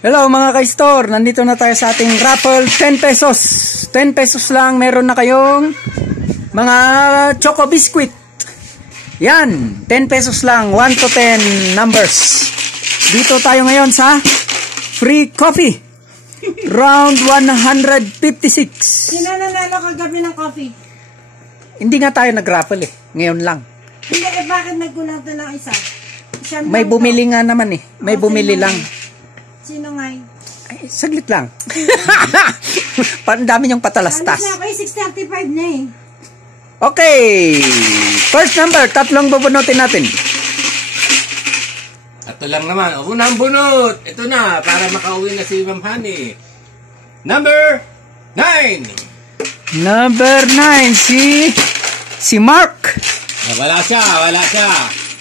Hello mga ka-store, nandito na tayo sa ating raffle, 10 pesos. 10 pesos lang, meron na kayong mga choco biscuit. Yan, 10 pesos lang, 1 to 10 numbers. Dito tayo ngayon sa free coffee. Round 156. Sino nanalo kagabi ng coffee? Hindi nga tayo nag-raffle ngayon lang. Hindi, bakit nagkulang na lang isa? May bumili nga naman may bumili lang. Sino nga? Ay, saglit lang. Parang dami niyang patalastas. Ano siya, 6:35 na eh. Okay. First number, tatlong bubunutin natin. Ito lang naman. Unang bunot. Ito na, para makauwi na si Ma'am Honey. Number 9. Number 9, si Mark. Wala siya.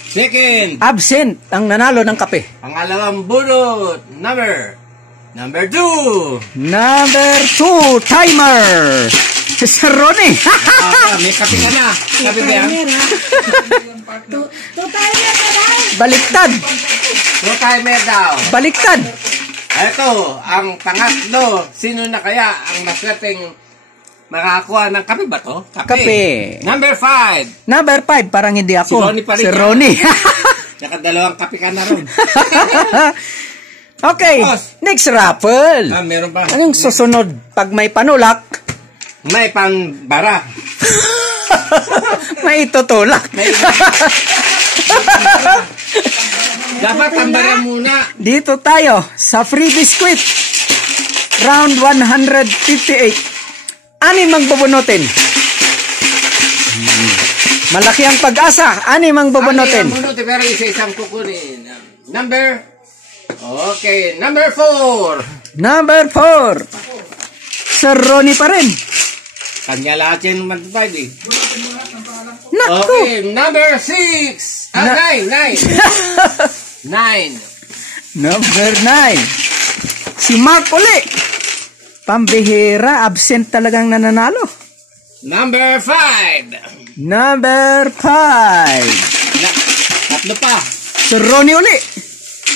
Second. Absent ang nanalo ng kape. Pangalawang bunot. Number 2. Number 2, timer. Si Ronnie. May kape ka na. Kape ba yan? Two timer ka daw. Baliktad. 2 timer daw. Baliktad. Ito, ang pangatlo. Sino na kaya ang naswerteng makakuha ng kape ba to? Kape. Number 5. Number 5, parang hindi ako. Si Ronnie pa rin. Si Ronnie. Nakadalawang kape ka na ron. Okay, next raffle. Meron pa. Anong susunod? Pag may panulak, May panbara. may tutulak. Dapat pambara muna. Dito tayo sa free biscuit. Round 158. Anim ang bubunutin. Malaki ang pag-asa. Anim ang bubunutin. Pero isa-isang kukunin. Okay, number 4. Number 4. Sir Ronnie pa rin. Kanya lahat yan mag-5 eh. Naku. Okay, number 6. 9. Number 9. Si Mark uli. Pambihira. Absent talagang nananalo. Number 5. Number 5. Tatlo pa. Sir Ronnie uli.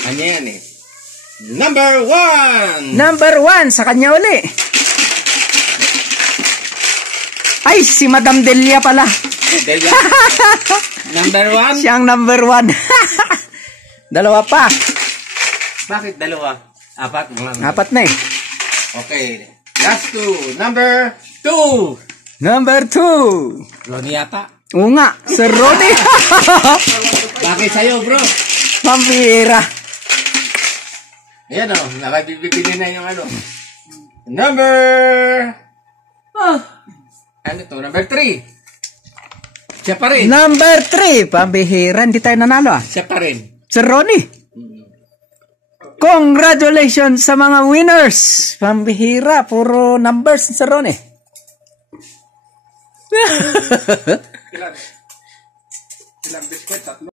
Kanya yan eh. Number 1. Number 1 sa kanya uli. Ay, si Madam Delia pala. Delia. Number 1. Siyang number 1. Dalawa pa. Bakit dalawa? Apat. Apat na eh. Okay. Last 2. Number 2. Number 2. Ronnie yata. Oo nga, Sir Ronnie. Bakit sa'yo, bro? Pambihira. Ayan o. Nakabibili na yung ano. Number... Ano to? Number 3. Siya pa rin. Number 3. Pambihira. Hindi tayo nanalo Siya pa rin. Sir Ronnie. Congratulations sa mga winners. Pambihira. Puro numbers, Sir Ronnie. Ilang biskwit? 3.